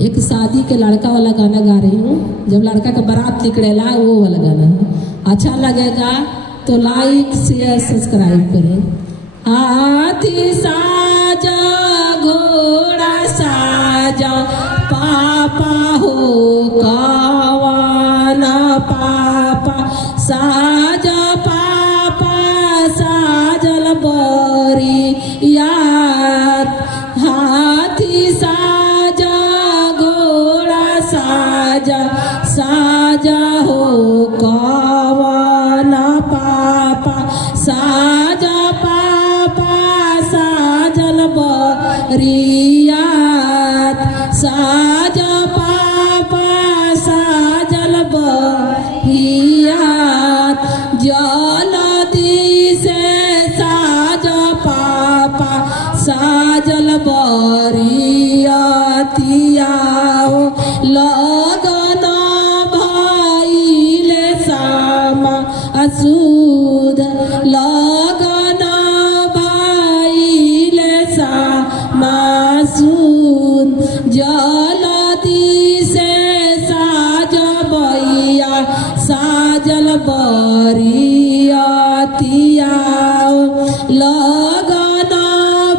एक शादी के लड़का वाला गाना गा रही हूँ। जब लड़का का बारात निकलेला वो वाला गाना है। अच्छा लगेगा तो लाइक शेयर सब्सक्राइब करें। हाथी साजा घोड़ा साजा पापा हो कावाना पापा साजा पापा साजल बरी याद। हाथी साजा घोड़ा साजा साजा हो कावाना पापा साजा पापा साजल बरियात। साजा पापा साजल बरियात। जलदी से साजा पापा साजल बरियातिया लगन भइले सामा असुद। लगन भइले सामा असुद। जलदी से साजबैया साजल बरियातिया लगन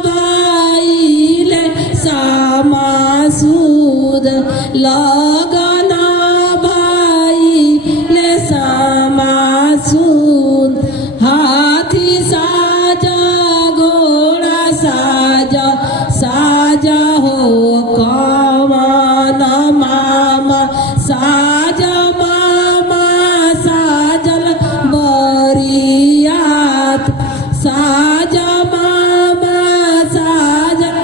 भइले सामा असुद। लगन भइले सामा असुद। हाथी साजा घोड़ा साजा साजा हो कावाना मामा साजा मामा साजल बरियात। साजा मामा साजल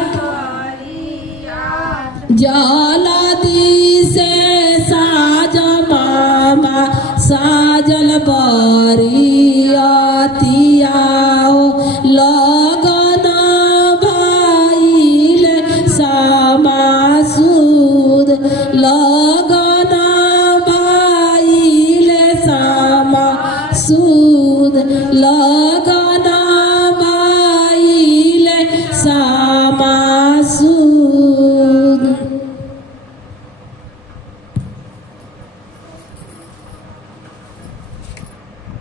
जलदी से साजा मामा साजल बरियातिया लगन भइले सामा असुद। लगन